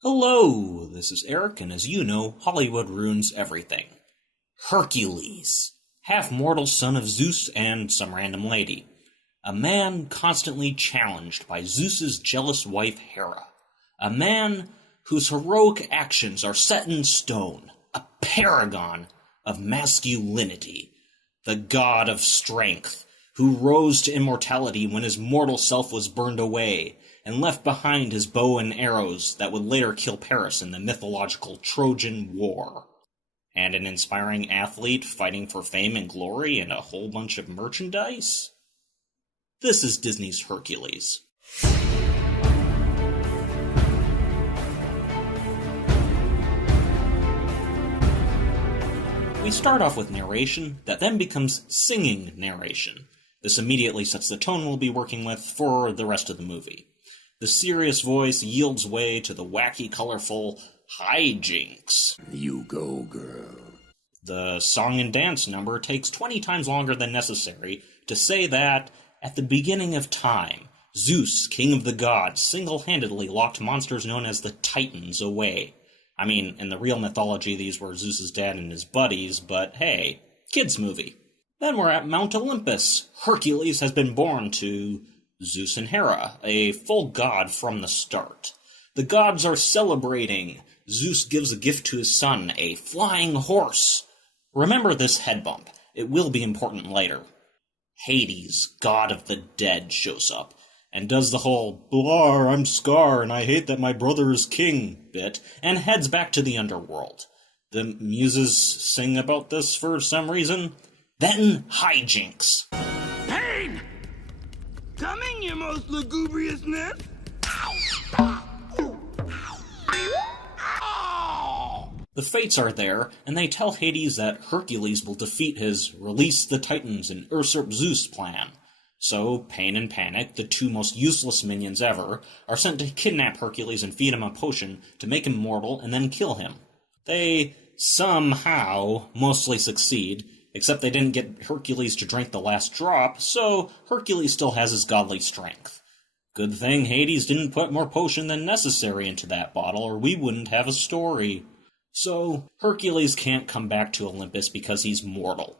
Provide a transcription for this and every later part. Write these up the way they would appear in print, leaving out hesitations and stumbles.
Hello, this is Eric, and as you know, Hollywood ruins everything. Hercules, half-mortal son of Zeus and some random lady. A man constantly challenged by Zeus's jealous wife Hera. A man whose heroic actions are set in stone. A paragon of masculinity. The god of strength, who rose to immortality when his mortal self was burned away, and left behind his bow and arrows that would later kill Paris in the mythological Trojan War. And an inspiring athlete fighting for fame and glory and a whole bunch of merchandise? This is Disney's Hercules. We start off with narration that then becomes singing narration. This immediately sets the tone we'll be working with for the rest of the movie. The serious voice yields way to the wacky, colorful hijinks. You go, girl. The song and dance number takes 20 times longer than necessary to say that, at the beginning of time, Zeus, king of the gods, single-handedly locked monsters known as the Titans away. I mean, in the real mythology, these were Zeus's dad and his buddies, but hey, kids movie. Then we're at Mount Olympus. Hercules has been born to Zeus and Hera, a full god from the start. The gods are celebrating. Zeus gives a gift to his son, a flying horse. Remember this head bump. It will be important later. Hades, god of the dead, shows up and does the whole, "Blar, I'm Scar, and I hate that my brother is king" bit, and heads back to the underworld. The muses sing about this for some reason. Then hijinks. Pain! Coming, you most lugubriousness! The Fates are there, and they tell Hades that Hercules will defeat his Release the Titans and usurp Zeus plan. So, Pain and Panic, the two most useless minions ever, are sent to kidnap Hercules and feed him a potion to make him mortal and then kill him. They somehow mostly succeed, except they didn't get Hercules to drink the last drop, so Hercules still has his godly strength. Good thing Hades didn't put more potion than necessary into that bottle, or we wouldn't have a story. So, Hercules can't come back to Olympus because he's mortal.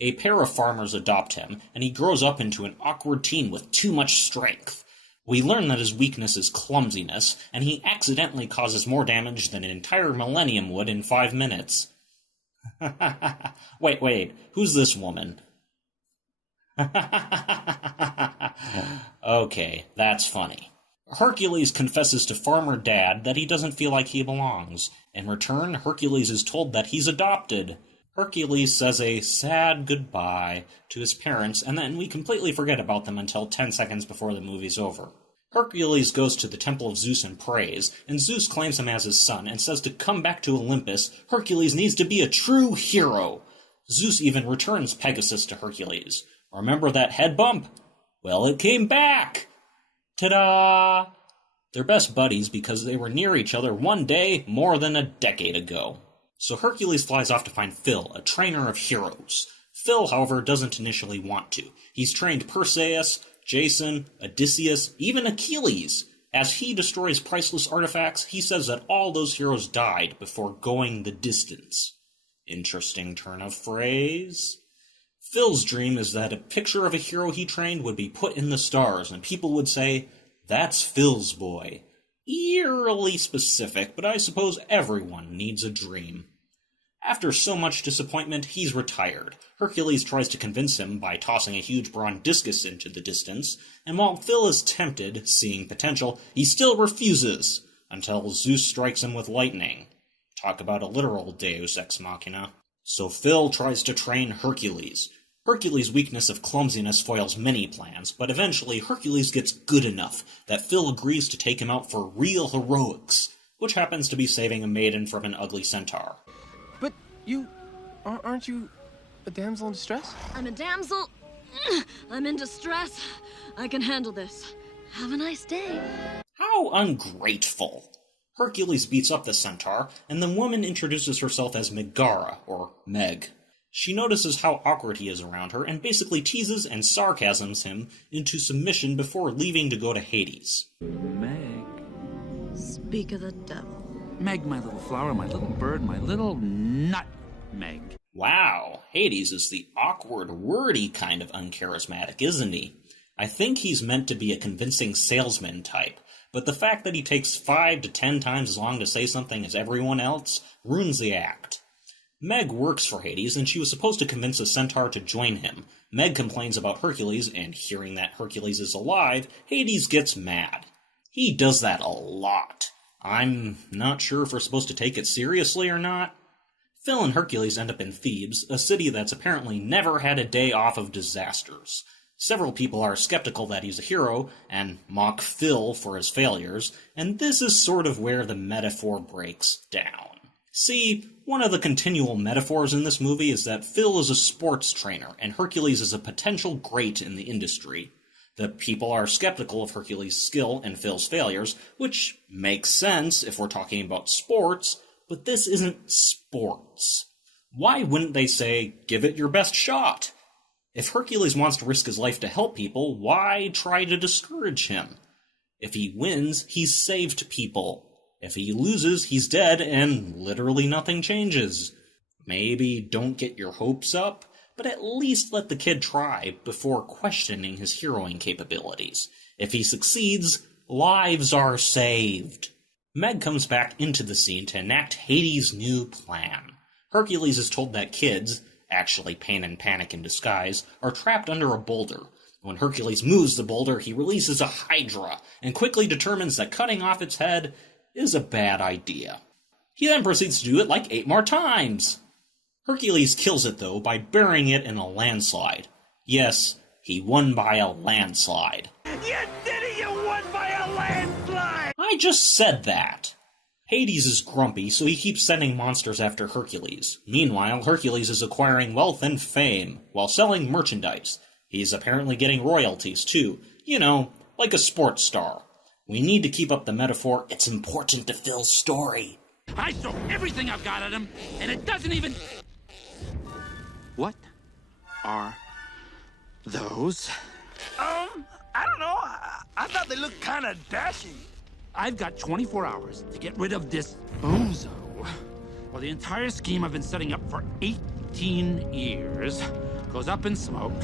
A pair of farmers adopt him, and he grows up into an awkward teen with too much strength. We learn that his weakness is clumsiness, and he accidentally causes more damage than an entire millennium would in 5 minutes. Wait, who's this woman? Okay, that's funny. Hercules confesses to Farmer Dad that he doesn't feel like he belongs. In return, Hercules is told that he's adopted. Hercules says a sad goodbye to his parents, and then we completely forget about them until 10 seconds before the movie's over. Hercules goes to the Temple of Zeus and prays, and Zeus claims him as his son and says to come back to Olympus, Hercules needs to be a true hero. Zeus even returns Pegasus to Hercules. Remember that head bump? Well, it came back! Ta-da! They're best buddies because they were near each other one day more than a decade ago. So Hercules flies off to find Phil, a trainer of heroes. Phil, however, doesn't initially want to. He's trained Perseus, Jason, Odysseus, even Achilles. As he destroys priceless artifacts, he says that all those heroes died before going the distance. Interesting turn of phrase. Phil's dream is that a picture of a hero he trained would be put in the stars, and people would say, "That's Phil's boy." Eerily specific, but I suppose everyone needs a dream. After so much disappointment, he's retired. Hercules tries to convince him by tossing a huge bronze discus into the distance, and while Phil is tempted, seeing potential, he still refuses, until Zeus strikes him with lightning. Talk about a literal deus ex machina. So Phil tries to train Hercules. Hercules' weakness of clumsiness foils many plans, but eventually Hercules gets good enough that Phil agrees to take him out for real heroics, which happens to be saving a maiden from an ugly centaur. But aren't you a damsel in distress? I'm a damsel. I'm in distress. I can handle this. Have a nice day. How ungrateful. Hercules beats up the centaur, and the woman introduces herself as Megara, or Meg. She notices how awkward he is around her, and basically teases and sarcasms him into submission before leaving to go to Hades. Meg. beak of the devil. Meg, my little flower, my little bird, my little nutmeg. Wow, Hades is the awkward, wordy kind of uncharismatic, isn't he? I think he's meant to be a convincing salesman type, but the fact that he takes 5 to 10 times as long to say something as everyone else ruins the act. Meg works for Hades, and she was supposed to convince a centaur to join him. Meg complains about Hercules, and hearing that Hercules is alive, Hades gets mad. He does that a lot. I'm not sure if we're supposed to take it seriously or not. Phil and Hercules end up in Thebes, a city that's apparently never had a day off of disasters. Several people are skeptical that he's a hero, and mock Phil for his failures, and this is sort of where the metaphor breaks down. See, one of the continual metaphors in this movie is that Phil is a sports trainer, and Hercules is a potential great in the industry. The people are skeptical of Hercules' skill and Phil's failures, which makes sense if we're talking about sports, but this isn't sports. Why wouldn't they say, give it your best shot? If Hercules wants to risk his life to help people, why try to discourage him? If he wins, he's saved people. If he loses, he's dead, and literally nothing changes. Maybe don't get your hopes up, but at least let the kid try before questioning his heroing capabilities. If he succeeds, lives are saved. Meg comes back into the scene to enact Hades' new plan. Hercules is told that kids, actually Pain and Panic in disguise, are trapped under a boulder. When Hercules moves the boulder, he releases a Hydra, and quickly determines that cutting off its head is a bad idea. He then proceeds to do it like 8 more times. Hercules kills it, though, by burying it in a landslide. Yes, he won by a landslide. You did it! You won by a landslide! I just said that. Hades is grumpy, so he keeps sending monsters after Hercules. Meanwhile, Hercules is acquiring wealth and fame, while selling merchandise. He's apparently getting royalties, too. You know, like a sports star. We need to keep up the metaphor, it's important to Phil's story. I throw everything I've got at him, and it doesn't even... What are those? I don't know. I thought they looked kind of dashing. I've got 24 hours to get rid of this bozo. Well, the entire scheme I've been setting up for 18 years goes up in smoke,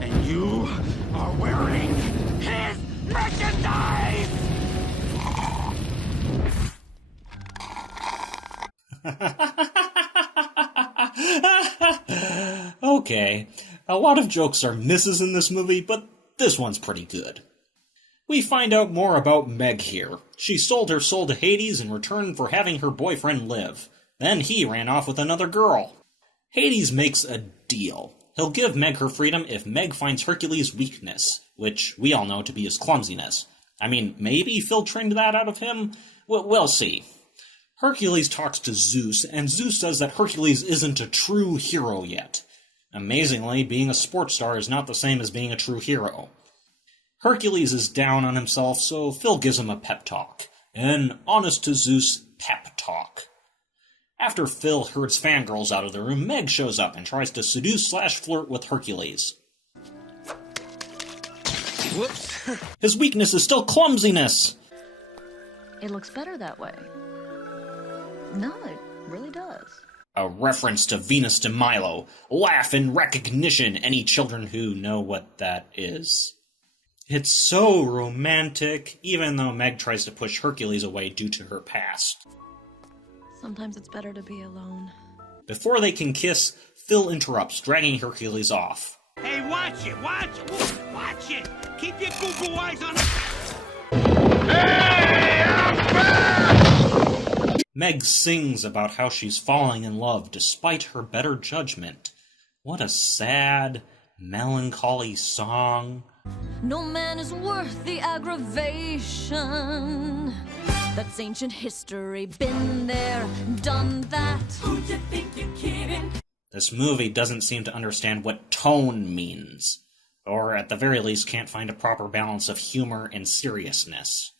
and you are wearing his merchandise! Okay, a lot of jokes are misses in this movie, but this one's pretty good. We find out more about Meg here. She sold her soul to Hades in return for having her boyfriend live. Then he ran off with another girl. Hades makes a deal. He'll give Meg her freedom if Meg finds Hercules' weakness, which we all know to be his clumsiness. I mean, maybe Phil trained that out of him? We'll see. Hercules talks to Zeus, and Zeus says that Hercules isn't a true hero yet. Amazingly, being a sports star is not the same as being a true hero. Hercules is down on himself, so Phil gives him a pep talk. An honest-to-Zeus pep talk. After Phil herds fangirls out of the room, Meg shows up and tries to seduce/flirt with Hercules. Whoops. His weakness is still clumsiness! It looks better that way. No, it really does. A reference to Venus de Milo. Laugh in recognition, any children who know what that is. It's so romantic, even though Meg tries to push Hercules away due to her past. Sometimes it's better to be alone. Before they can kiss, Phil interrupts, dragging Hercules off. Hey, watch it! Watch it! Watch it! Keep your Google eyes on it! Hey, I'm back! Meg sings about how she's falling in love despite her better judgment. What a sad, melancholy song. No man is worth the aggravation. That's ancient history, been there, done that. Who you think you're kidding? This movie doesn't seem to understand what tone means, or at the very least can't find a proper balance of humor and seriousness.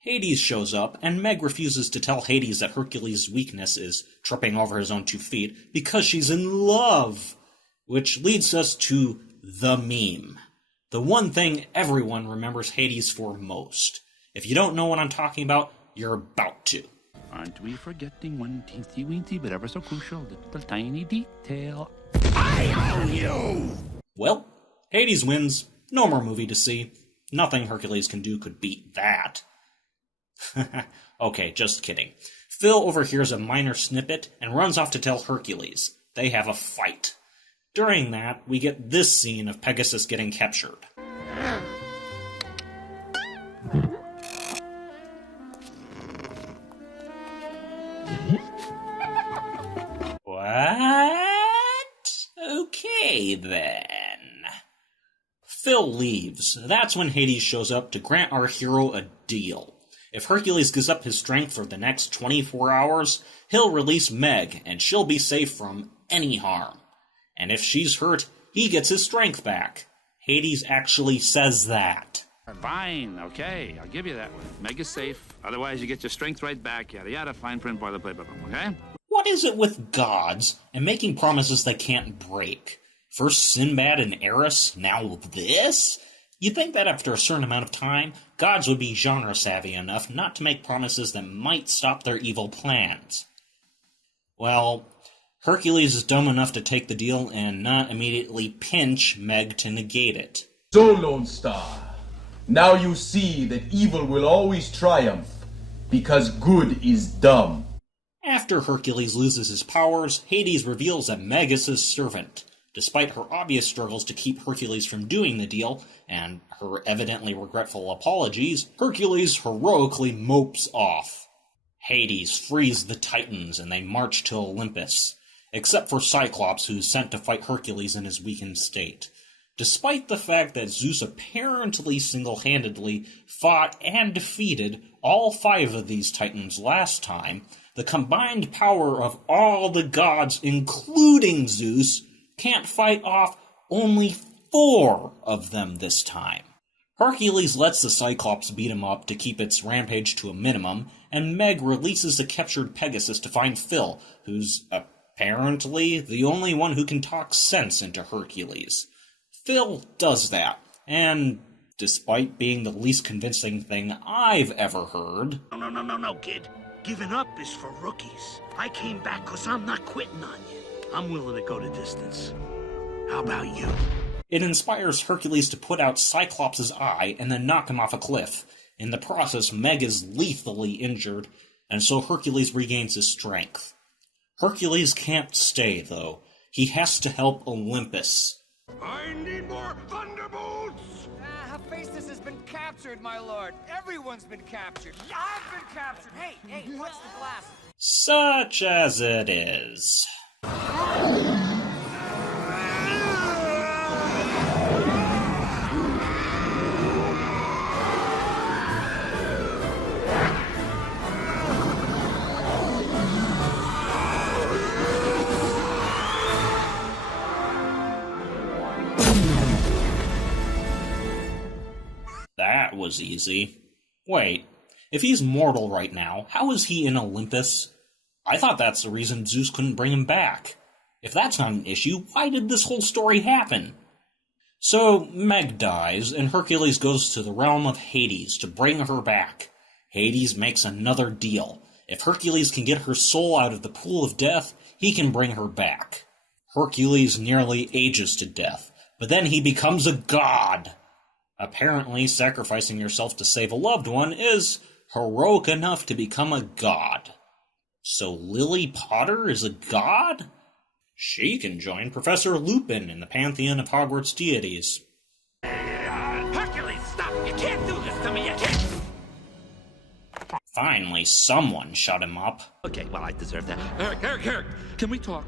Hades shows up, and Meg refuses to tell Hades that Hercules' weakness is tripping over his own 2 feet because she's in love, which leads us to the meme. The one thing everyone remembers Hades for most. If you don't know what I'm talking about, you're about to. Aren't we forgetting one teensy-weensy but ever so crucial little tiny detail? I own you! Well, Hades wins. No more movie to see. Nothing Hercules can do could beat that. Okay, just kidding. Phil overhears a minor snippet and runs off to tell Hercules. They have a fight. During that, we get this scene of Pegasus getting captured. What? Okay, then. Phil leaves. That's when Hades shows up to grant our hero a deal. If Hercules gives up his strength for the next 24 hours, he'll release Meg, and she'll be safe from any harm. And if she's hurt, he gets his strength back. Hades actually says that. Fine, okay, I'll give you that one. Meg is safe, otherwise you get your strength right back, yada yada, fine print, boilerplate, okay? What is it with gods and making promises they can't break? First Sinbad and Eris, now this? You'd think that after a certain amount of time, gods would be genre-savvy enough not to make promises that might stop their evil plans. Well, Hercules is dumb enough to take the deal and not immediately pinch Meg to negate it. So, Lone Star, now you see that evil will always triumph, because good is dumb. After Hercules loses his powers, Hades reveals that Meg is his servant. Despite her obvious struggles to keep Hercules from doing the deal, and her evidently regretful apologies, Hercules heroically mopes off. Hades frees the Titans and they march to Olympus, except for Cyclops, who's sent to fight Hercules in his weakened state. Despite the fact that Zeus apparently single-handedly fought and defeated all 5 of these Titans last time, the combined power of all the gods, including Zeus, can't fight off only 4 of them this time. Hercules lets the Cyclops beat him up to keep its rampage to a minimum, and Meg releases the captured Pegasus to find Phil, who's apparently the only one who can talk sense into Hercules. Phil does that, and despite being the least convincing thing I've ever heard... No, kid. Giving up is for rookies. I came back because I'm not quitting on you. I'm willing to go the distance. How about you? It inspires Hercules to put out Cyclops' eye and then knock him off a cliff. In the process, Meg is lethally injured, and so Hercules regains his strength. Hercules can't stay, though. He has to help Olympus. I need more thunderbolts! Hephaestus has been captured, my lord. Everyone's been captured. I've been captured. Hey, what's the glass? Such as it is. That was easy. Wait, if he's mortal right now, how is he in Olympus? I thought that's the reason Zeus couldn't bring him back. If that's not an issue, why did this whole story happen? So, Meg dies, and Hercules goes to the realm of Hades to bring her back. Hades makes another deal. If Hercules can get her soul out of the pool of death, he can bring her back. Hercules nearly ages to death, but then he becomes a god. Apparently, sacrificing yourself to save a loved one is heroic enough to become a god. So Lily Potter is a god? She can join Professor Lupin in the pantheon of Hogwarts deities. Hercules, stop! You can't do this to me! You can't! Finally, someone shut him up. Okay, well, I deserve that. Herc, can we talk?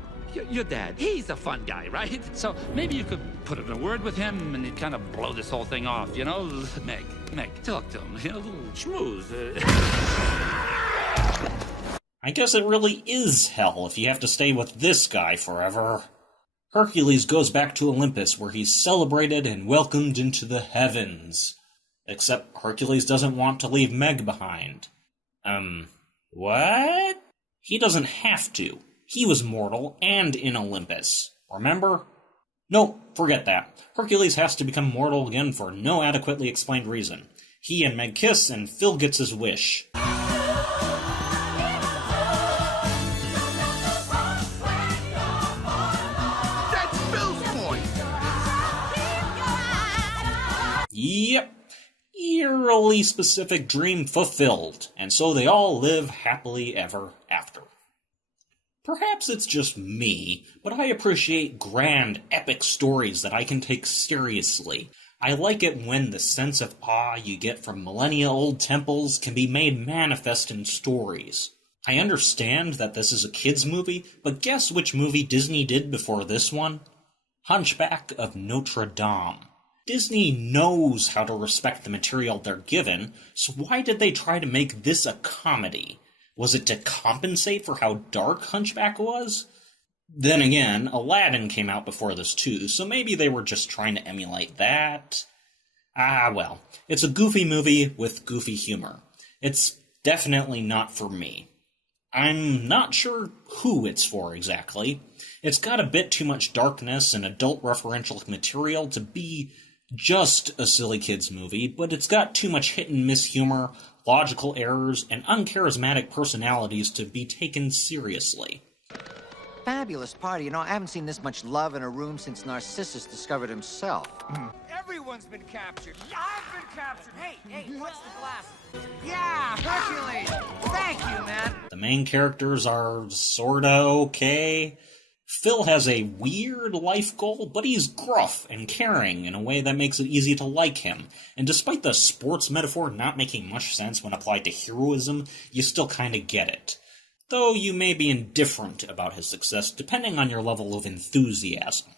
Your dad, he's a fun guy, right? So maybe you could put in a word with him and he'd kind of blow this whole thing off, you know? Meg, talk to him, you know, a little schmooze. I guess it really is hell if you have to stay with this guy forever. Hercules goes back to Olympus, where he's celebrated and welcomed into the heavens. Except Hercules doesn't want to leave Meg behind. What? He doesn't have to. He was mortal and in Olympus. Remember? No, forget that. Hercules has to become mortal again for no adequately explained reason. He and Meg kiss, and Phil gets his wish. oddly specific dream fulfilled, and so they all live happily ever after. Perhaps it's just me, but I appreciate grand, epic stories that I can take seriously. I like it when the sense of awe you get from millennia-old temples can be made manifest in stories. I understand that this is a kids' movie, but guess which movie Disney did before this one? Hunchback of Notre Dame. Disney knows how to respect the material they're given, so why did they try to make this a comedy? Was it to compensate for how dark Hunchback was? Then again, Aladdin came out before this too, so maybe they were just trying to emulate that. Well, it's a goofy movie with goofy humor. It's definitely not for me. I'm not sure who it's for exactly. It's got a bit too much darkness and adult referential material to be just a silly kids movie, but it's got too much hit and miss humor, logical errors, and uncharismatic personalities to be taken seriously. Fabulous party. You know, I haven't seen this much love in a room since Narcissus discovered himself. Everyone's been captured. I've been captured. Hey, what's the glass? Yeah, Hercules. Thank you, man. The main characters are sorta okay. Phil has a weird life goal, but he's gruff and caring in a way that makes it easy to like him. And despite the sports metaphor not making much sense when applied to heroism, you still kinda get it. Though you may be indifferent about his success depending on your level of enthusiasm.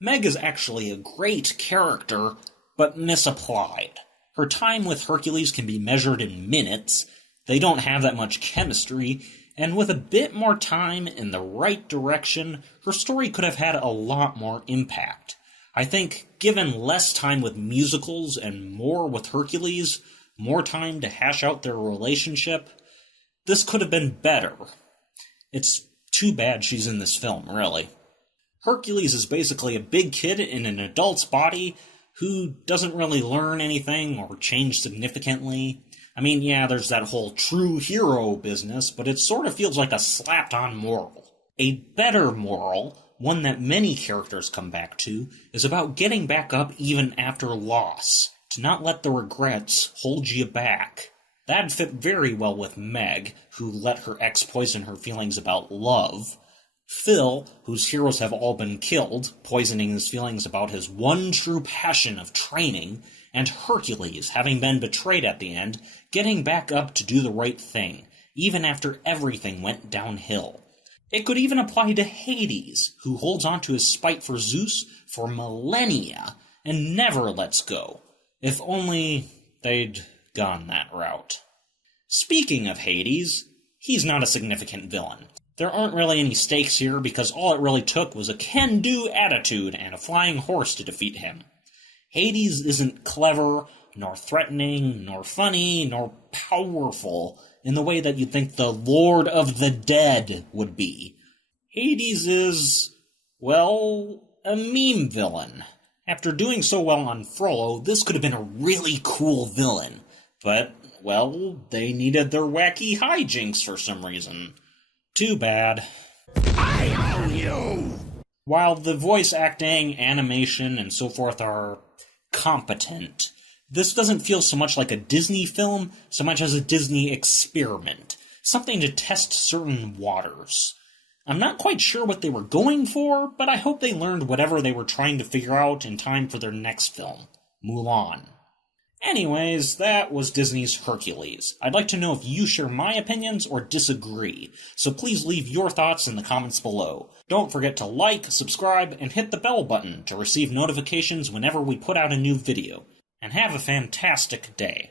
Meg is actually a great character, but misapplied. Her time with Hercules can be measured in minutes, they don't have that much chemistry, and with a bit more time in the right direction, her story could have had a lot more impact. I think, given less time with musicals and more with Hercules, more time to hash out their relationship, this could have been better. It's too bad she's in this film, really. Hercules is basically a big kid in an adult's body who doesn't really learn anything or change significantly. I mean, yeah, there's that whole true hero business, but it sort of feels like a slapped-on moral. A better moral, one that many characters come back to, is about getting back up even after loss, to not let the regrets hold you back. That'd fit very well with Meg, who let her ex poison her feelings about love. Phil, whose heroes have all been killed, poisoning his feelings about his one true passion of training, and Hercules, having been betrayed at the end, getting back up to do the right thing, even after everything went downhill. It could even apply to Hades, who holds on to his spite for Zeus for millennia and never lets go. If only they'd gone that route. Speaking of Hades, he's not a significant villain. There aren't really any stakes here because all it really took was a can-do attitude and a flying horse to defeat him. Hades isn't clever, nor threatening, nor funny, nor powerful in the way that you'd think the Lord of the Dead would be. Hades is, well, a meme villain. After doing so well on Frollo, this could have been a really cool villain. But, well, they needed their wacky hijinks for some reason. Too bad. I own you! While the voice acting, animation, and so forth are competent, this doesn't feel so much like a Disney film, so much as a Disney experiment. Something to test certain waters. I'm not quite sure what they were going for, but I hope they learned whatever they were trying to figure out in time for their next film, Mulan. Anyways, that was Disney's Hercules. I'd like to know if you share my opinions or disagree, so please leave your thoughts in the comments below. Don't forget to like, subscribe, and hit the bell button to receive notifications whenever we put out a new video. And have a fantastic day.